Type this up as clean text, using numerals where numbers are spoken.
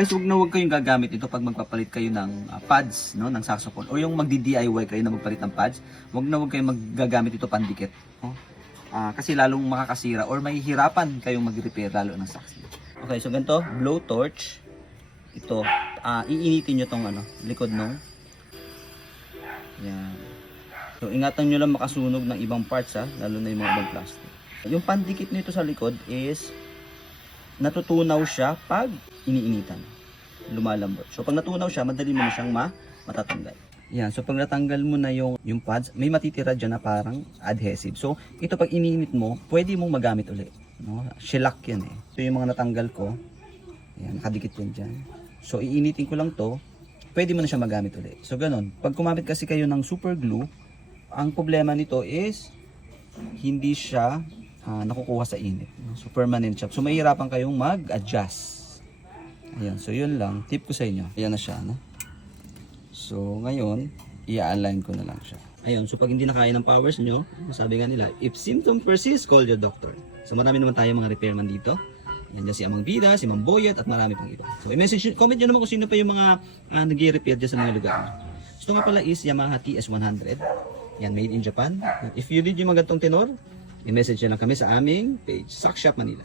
Guys, huwag kayong gagamit ito pag magpapalit kayo ng pads, no, ng saxophone, o yung magdi-DIY kayo na magpalit ng pads. Huwag kayong magagamit ito pandikit, no? Kasi lalong makakasira or mahihirapan kayong mag-repair lalo ng sax. Okay, so ganito, blowtorch. Ito, iinitin nyo tong likod nung. Yan. So ingatan nyo lang makasunog ng ibang parts, lalo na yung mga ibang plastic. Yung pandikit nito sa likod is natutunaw siya pag iniinitan. Lumalambot. So pag natunaw siya, madali mo na siyang matatanggal. Yan. So pag natanggal mo na yung pads, may matitira dyan na parang adhesive. So ito pag iniinit mo, pwede mong magamit ulit. No? Shellac yan eh. So yung mga natanggal ko, yan, nakadikit yan dyan. So iinitin ko lang to, pwede mo na siya magamit ulit. So ganun. Pag kumamit kasi kayo ng super glue, ang problema nito is hindi siya nakukuha sa init. So permanent siya. So mahihirapan kayong mag-adjust. Ayan, so yun lang. Tip ko sa inyo. Ayan na siya, no? So ngayon, i-align ko na lang siya. Ayun, so pag hindi na kaya ng powers nyo, sabi nga nila, if symptom persists, call your doctor. So marami naman tayo mga repairman dito. Yan dyan si Amang Vida, si Mang Boyet, at marami pang iba. So i-message, comment nyo naman kung sino pa yung mga nag-repair dyan sa mga lugar. So ito nga pala is Yamaha TS100. Yan, made in Japan. If you need yung mga gantong tenor, i-message nyo lang kami sa aming page, Sax Shop Manila.